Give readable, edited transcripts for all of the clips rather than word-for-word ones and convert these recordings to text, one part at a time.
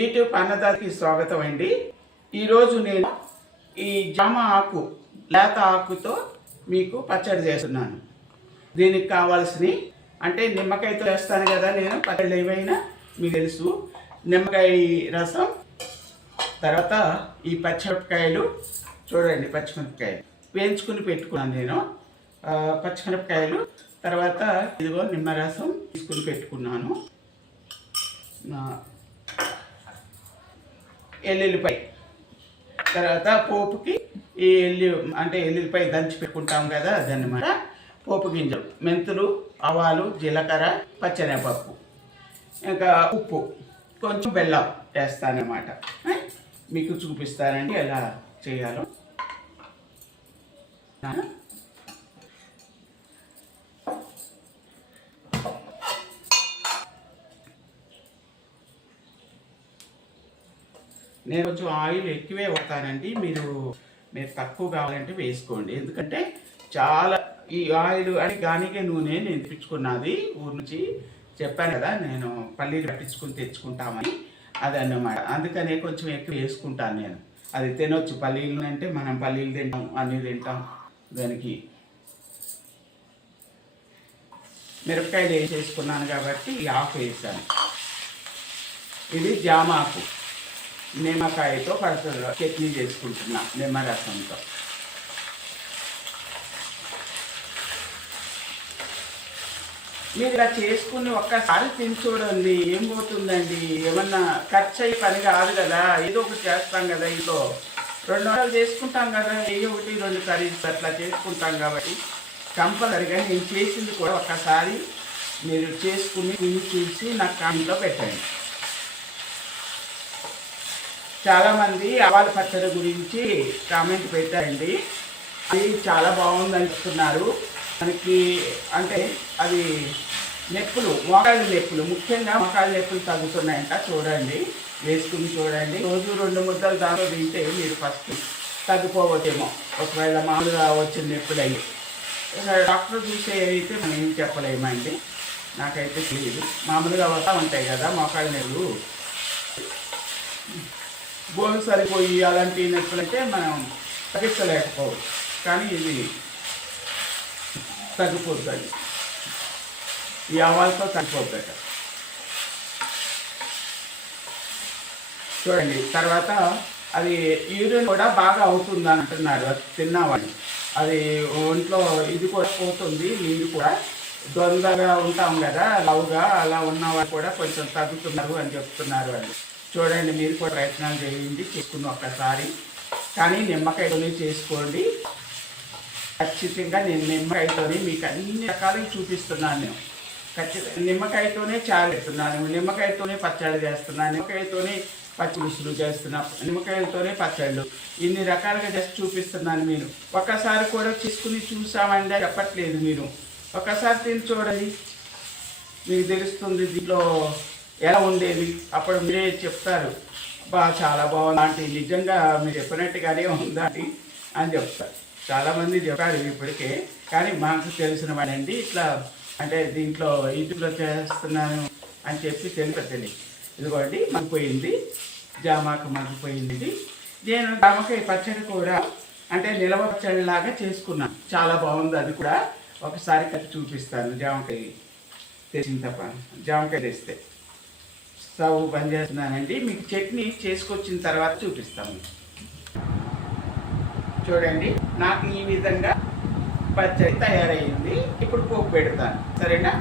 YouTube అన్నదానికి స్వాగతం అండి. ఈరోజు నేను ఈ జామ ఆకు లేత ఆకుతో మీకు పచ్చడి చేస్తున్నాను. దీనికి కావాల్సినవి అంటే నిమ్మకాయతో చేస్తాను కదా నేను పచ్చళ్ళు ఏవైనా మీకు తెలుసు. నిమ్మకాయ రసం, తర్వాత ఈ పచ్చిమిరపకాయలు చూడండి, పచ్చిమిరపకాయలు వేయించుకుని పెట్టుకున్నాను నేను. పచ్చిమిరపకాయలు తర్వాత ఇదిగో నిమ్మరసం తీసుకుని పెట్టుకున్నాను. ఎల్లుల్లిపాయ, తర్వాత పోపుకి ఈ ఎల్లుల్లిపాయ దంచి పెట్టుకుంటాం కదా అదన్నమాట. పోపు గింజలు, మెంతులు, ఆవాలు, జీలకర్ర, పచ్చెనగపప్పు, ఇంకా ఉప్పు, కొంచెం బెల్లం వేస్తానన్నమాట. మీకు చూపిస్తానండి ఎలా చేయాలో. నేను కొంచెం ఆయిల్ ఎక్కువే వాడతానండి. మీరు తక్కువ కావాలంటే వేసుకోండి. ఎందుకంటే చాలా ఈ ఆయిల్ అంటే గానిగే నూనె నేను తెచ్చుకున్నది ఊరి నుంచి, చెప్పాను కదా నేను పల్లీలు పట్టించుకుని తెచ్చుకుంటామని, అదన్నమాట. అందుకనే కొంచెం ఎక్కువ వేసుకుంటాను నేను. అది తినొచ్చు, పల్లీలు అంటే మనం పల్లీలు తింటాం, అన్నీ తింటాం. దానికి మిరపకాయలు వేసేసుకున్నాను కాబట్టి ఈ ఆకు వేసాను. ఇది జామాకు, నిమ్మకాయతో పడుతుంది చట్నీ చేసుకుంటున్నా నిమ్మరసంతో. మీరు ఇలా చేసుకుని ఒక్కసారి తిని చూడండి, ఏం పోతుందండి. ఏమన్నా ఖర్చు అయ్యి పని కాదు కదా, ఏదో ఒకటి చేస్తాం కదా. ఇంట్లో 2 వంటలు చేసుకుంటాం కదా, ఏ 1-2 కర్రీస్ అట్లా చేసుకుంటాం కాబట్టి కంపల్సరిగా నేను చేసింది కూడా ఒక్కసారి మీరు చేసుకుని తిని చూసి నాకు కామెంట్లో పెట్టండి. చాలామంది ఆవాల పచ్చడి గురించి కామెంట్ పెట్టారండి. అది చాలా బాగుందని చెప్తున్నారు. మనకి అంటే అది నొప్పులు, మోకాళ్ళ నొప్పులు, ముఖ్యంగా మోకాళ్ళ నొప్పులు తగ్గుతున్నాయంట. చూడండి, వేసుకుని చూడండి. రోజు 2 ముద్దలు దాంట్లో తింటే మీరు ఫస్ట్ తగ్గిపోవచ్చేమో, ఒకవేళ మామూలుగా వచ్చిన నొప్పులు అయ్యి. డాక్టర్ చూసే అయితే మనం ఏం చెప్పలేమండి, నాకైతే తెలియదు. మామూలుగా వస్తూ ఉంటాయి కదా మోకాళ్ళ నొప్పులు, గోలు సరిపోయి అలాంటి నొప్పులు అయితే మనం తగ్గించలేకపోవచ్చు. కానీ ఇది తగ్గిపోతుంది, ఈ ఆవాలతో తగ్గిపోతుంది. చూడండి, తర్వాత అది యూరిన్ కూడా బాగా అవుతుంది అంటున్నారు అది తిన్నవాడిని. అది ఒంట్లో ఇది కూడా పోతుంది, నీరు కూడా. దొంగగా ఉంటాం కదా లవ్గా, అలా ఉన్నవాళ్ళు కూడా కొంచెం తగ్గుతున్నారు అని చెప్తున్నారు వాళ్ళు. చూడండి, మీరు కూడా ప్రయత్నాలు చేయండి, చేసుకుని ఒక్కసారి. కానీ నిమ్మకాయతోనే చేసుకోండి ఖచ్చితంగా. నేను నిమ్మకాయతోనే మీకు అన్ని రకాలు చూపిస్తున్నాను. నేను ఖచ్చితంగా నిమ్మకాయతోనే చారు పెడుతున్నాను, నిమ్మకాయతోనే పచ్చళ్ళు చేస్తున్నాను, నిమ్మకాయతోనే పచ్చిమిర్చులు చేస్తున్నా, నిమ్మకాయలతోనే పచ్చళ్ళు, ఇన్ని రకాలుగా చేసి చూపిస్తున్నాను. మీరు ఒక్కసారి కూడా చేసుకుని చూసామంటే చెప్పట్లేదు, మీరు ఒక్కసారి తిని చూడండి, మీకు తెలుస్తుంది దీంట్లో ఎలా ఉండేది. అప్పుడు మీరే చెప్తారు, చాలా బాగుంది ఆంటీ, నిజంగా మీరు చెప్పినట్టుగానే ఉందండి అని చెప్తారు. చాలామంది చెప్పారు ఇప్పటికే. కానీ మాకు తెలిసిన వాడండి ఇట్లా అంటే దీంట్లో యూట్యూబ్లో చేస్తున్నాను అని చెప్పి తెలియదు. ఇదిగోండి మగ్గిపోయింది, జామాకు మగ్గిపోయింది. ఇది నేను జామకాయ పచ్చడి కూడా అంటే నిలవ పచ్చడిలాగా చేసుకున్నాను, చాలా బాగుంది. అది కూడా ఒకసారి కట్టి చూపిస్తాను. జామకాయ తెచ్చిన తప్ప జామకాయ తెస్తే స్టవ్ బంద్ చేస్తున్నానండి. మీకు చట్నీ చేసుకొచ్చిన తర్వాత చూపిస్తాము. చూడండి, నాకు ఈ విధంగా పచ్చడి తయారయ్యింది. ఇప్పుడు పోపు పెడతాను, సరేనా?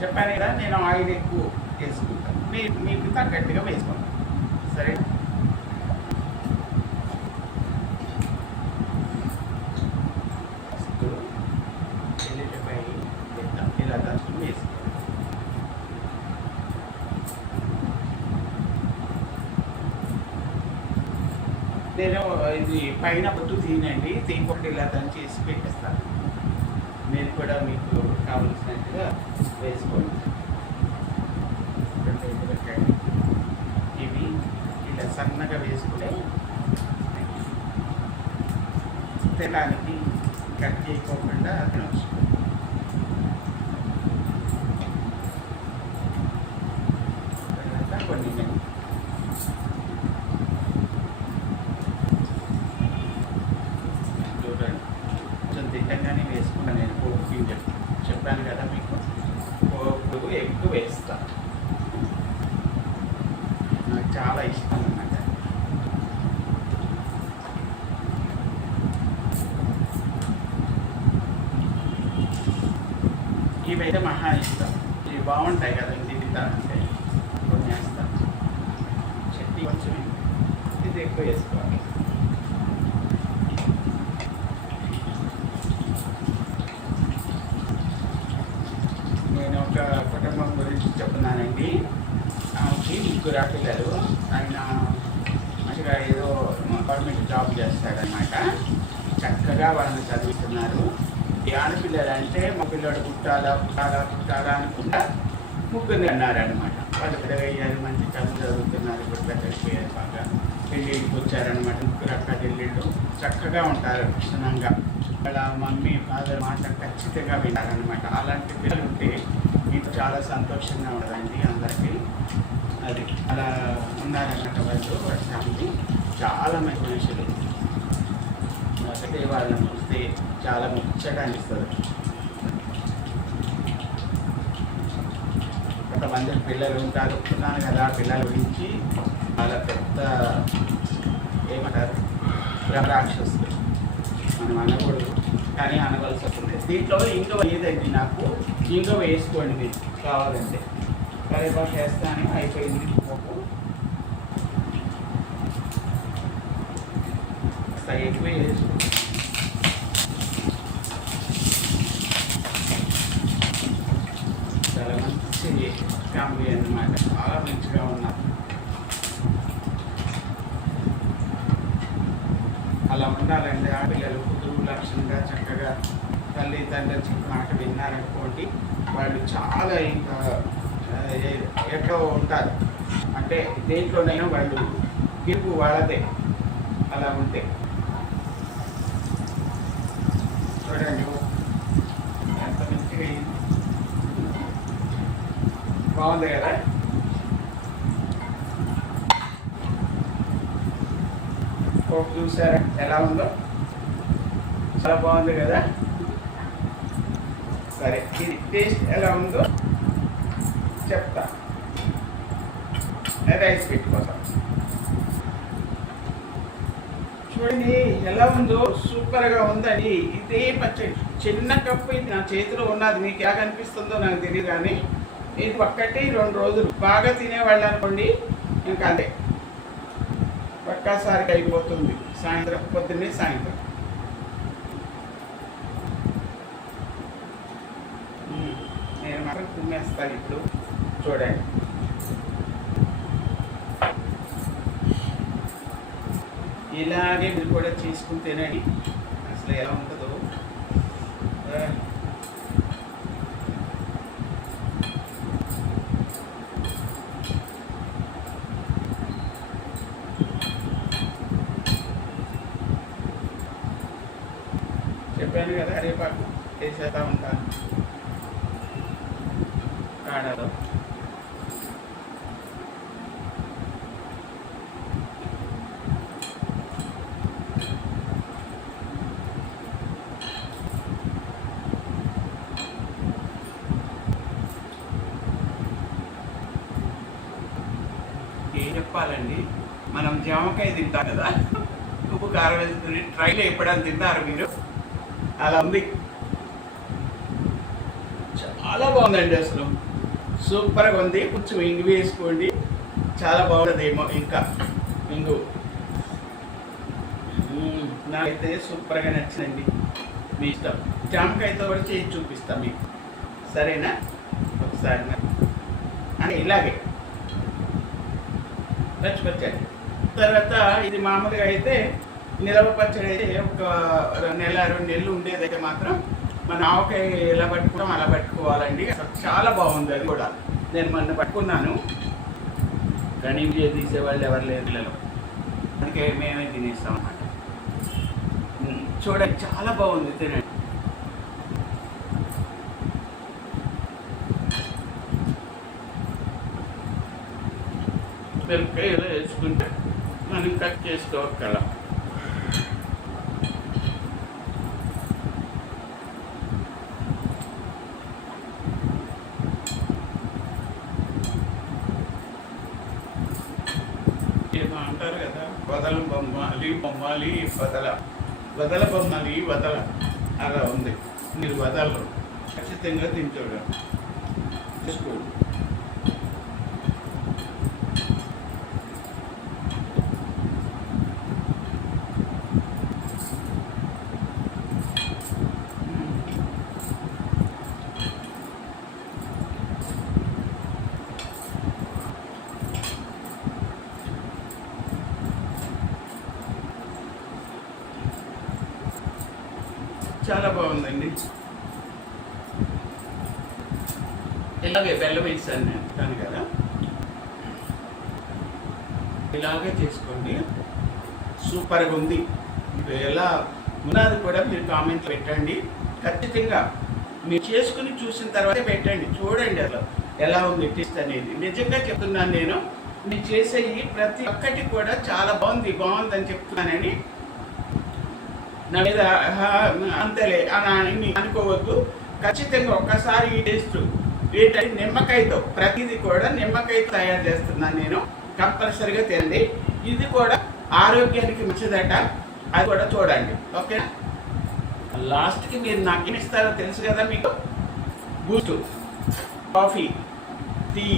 చెప్పాను కదా నేను ఆయిల్ ఎక్కువ వేసుకుంటాను, మీకు తగ్గట్టుగా వేసుకుంటాను, సరేనా? ఎల్లుల్లిపాయ ఇలా దంచుకుని వేసుకోండి. నేను ఇది పైన పొట్టు తీనండి, తీయకుండా ఇలా దంచేసి పెట్టేస్తాను. మీరు కూడా మీకు కావలసినట్టుగా వేసుకోండి. ఇవి ఇలా సన్నగా వేసుకుంటే తినడానికి కట్ చేయకోకుండా తినవచ్చు. కొన్ని నేను చెప్పాను కదా మీకు, పోపు ఎక్కువ వేస్తా. నాకు చాలా ఇష్టం అన్నమాట. ఇవైతే మహా ఇష్టం. ఇవి బాగుంటాయి కదా తింటా అంటే కొన్ని వేస్తాను. చట్నీ కొంచెం ఇది ఎక్కువ వేసుకోవాలి. నేను ఒక కుటుంబం గురించి చెప్తున్నానండి. ఆమెకి 3 పిల్లలు. ఆయన మంచిగా ఏదో గవర్నమెంట్ జాబ్ చేస్తాడనమాట. చక్కగా వాళ్ళని చదివిస్తున్నారు. ఈ ఆడపిల్లలు అంటే మా పిల్లడు పుట్టాలా అనుకుంటా 3 అన్నారనమాట. వాళ్ళు పెద్దగా అయ్యారు, మంచి చదువు చదువుతున్నారు, ఇప్పుడు పెద్దయిపోయారు, బాగా పెళ్ళిళ్ళకి వచ్చారనమాట. 3 అక్క చెల్లెళ్ళు చక్కగా ఉంటారు, క్షణంగా. వాళ్ళ మమ్మీ ఫాదర్ మాట ఖచ్చితంగా వింటారనమాట. అలాంటి పిల్లలు ఉంటే మీకు చాలా సంతోషంగా ఉండదండి అందరికీ. అది అలా ఉన్నారన్నమాట వాళ్ళ ఫ్యామిలీ. చాలా మంచి మనుషులు. ఒకటే వాళ్ళని చూస్తే చాలా ముచ్చగా అనిపిస్తుంది. కొంతమంది పిల్లలు ఉంటారు, ఉన్నాను కదా, పిల్లల గురించి చాలా పెద్ద ఏమంటారు రాక్షసులు మనం అనకూడదు, కానీ అనవలసి వస్తుంది. దీంట్లో ఇంగువ ఏదండి, నాకు ఇంగువ వేసుకోండి మీరు కావాలంటే. కరివేపాకు వేస్తాను, అయిపోయింది. పోపు ఎక్కువ వేసుకోండి. చాలా మంచి ఫ్యామిలీ అన్నమాట, చాలా మంచిగా ఉన్నారు. అలా ఉండాలండి ఆడపిల్లలు. కుటుంబ లక్షణంగా చక్కగా తల్లి తండ్రి చెప్పిన మాట విన్నారనుకోండి, వాళ్ళు చాలా ఇంకా ఎక్కడో ఉంటారు. అంటే దేంట్లోనైనా వాళ్ళు గెలుపు వాళ్ళదే. అలా ఉంటే చూడండి ఎంత మంచిగా బాగుంది కదా. పోపు చూసారా ఎలా ఉందో, చాలా బాగుంది కదా. సరే, ఇది టేస్ట్ ఎలా ఉందో చెప్తా. రైస్ పెట్టుకోసం చూడండి ఎలా ఉందో, సూపర్గా ఉందండి. ఇదే పచ్చడి, చిన్న కప్పు ఇది నా చేతిలో ఉన్నది. మీకు ఎలా కనిపిస్తుందో నాకు తెలియదు, కానీ ఇది ఒక్కటి 2 రోజులు బాగా తినేవాళ్ళు అనుకోండి, ఇంకా అంతే ఒక్కసారికి అయిపోతుంది. సాయంత్రం, పొద్దున్నే సాయంత్రం. నేను మాత్రం తినేస్తాను ఇప్పుడు. చూడండి ఇలాగే మీరు కూడా చేసుకుని తినండి, అసలు ఎలా ఉంటుందో. చెప్పాను కదా, కరివేపాకు వేసేస్తూ ఉంటాను కాడలో. ఏం చెప్పాలండి, మనం జామకాయ తింటాం కదా, ఉప్పు కారం వేసుకుని ట్రైలో ఎప్పుడైనా తిన్నారు మీరు? అలా ఉంది, చాలా బాగుందండి, అసలు సూపర్గా ఉంది. కొంచెం ఇంగు వేసుకోండి, చాలా బాగుంటుందేమో. ఇంకా ఇంగు నాకైతే సూపర్గా నచ్చిందండి. మీ ఇష్టం. జామకాయతో కూడా చేసి చూపిస్తాం మీకు, సరేనా? ఒకసారి అని ఇలాగే పచ్చిపచ్చడి. తర్వాత ఇది మామూలుగా అయితే నిలవ పచ్చడి అయితే ఒక 1 నెల 2 నెలలు ఉండేదైతే మాత్రం మన ఆవకాయ ఎలా పట్టుకుంటాం అలా పట్టుకోవాలండి. అసలు చాలా బాగుంది. అది కూడా నేను మొన్న పట్టుకున్నాను, కానీ తీసేవాళ్ళు ఎవరు లేరు పిల్లలు, అందుకే మేమే తినేస్తాం అన్నమాట. చూడండి చాలా బాగుంది, తినండి. మిరపకాయలు వేసుకుంటే మనం కట్ చేసుకోగలం. వదలు బొమ్మాలి బొమ్మాలి వదల బొమ్మాలి వదల అలా ఉంది. మీరు వదలరు, ఖచ్చితంగా తింటాడు చేసుకోండి. చాలా బాగుందండి. ఇలాగే బెల్లం వేసాను నేను దాని కదా, ఇలాగే చేసుకోండి. సూపర్గా ఉంది. ఎలా ఉన్నది కూడా మీరు కామెంట్ పెట్టండి. ఖచ్చితంగా మీరు చేసుకుని చూసిన తర్వాత పెట్టండి, చూడండి అసలు ఎలా ఉంది టేస్ట్ అనేది. నిజంగా చెప్తున్నాను, నేను చేసే ప్రతి ఒక్కటి కూడా చాలా బాగుందని చెప్తున్నానని నా మీద అంతలే అని అనుకోవద్దు. ఖచ్చితంగా ఒక్కసారి ఈ టేస్ట్ ఏంటంటే నిమ్మకాయతో, ప్రతిదీ కూడా నిమ్మకాయతో తయారు చేస్తున్నాను నేను. కంపల్సరిగా తినండి. ఇది కూడా ఆరోగ్యానికి మంచిదట, అది కూడా చూడండి. ఓకే, లాస్ట్కి మీరు నాకు ఏమి ఇస్తారో తెలుసు కదా మీకు. Boost, coffee, tea,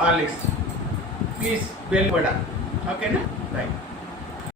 Horlicks, please bell కూడా. ఓకేనా, రైట్.